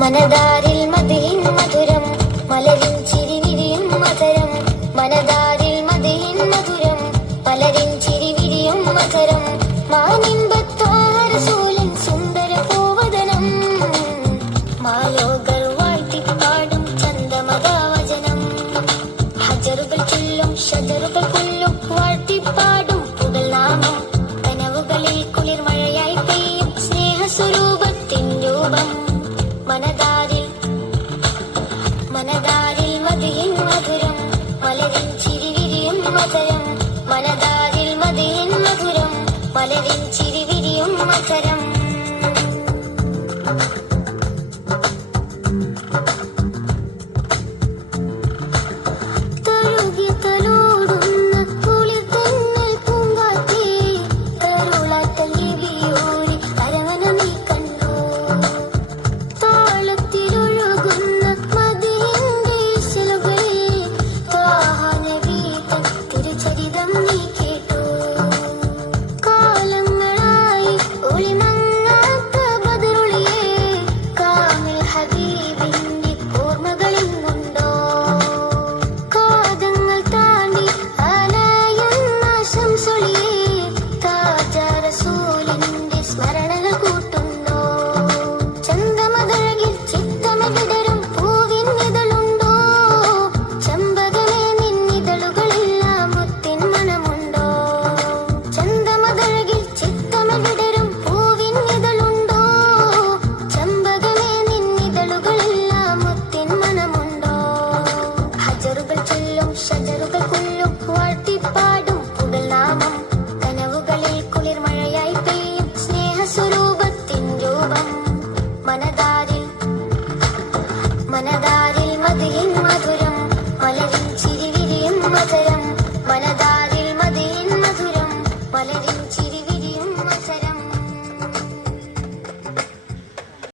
മനതാരിൽ മതിയിൻ മധുരം മലരിൻ ചിരിവിരിയും മധുരം. മനതാരിൽ മതിയിൻ മധുരം മലരിൻ ചിരിവിരിയും മധുരം. മധുരം മനതാരിൽ മതിലിൻ മധുരം മലരിൽ ചിരിവിരിയും മകരം മനതാരിൽ മതിയിൻ മധുരം.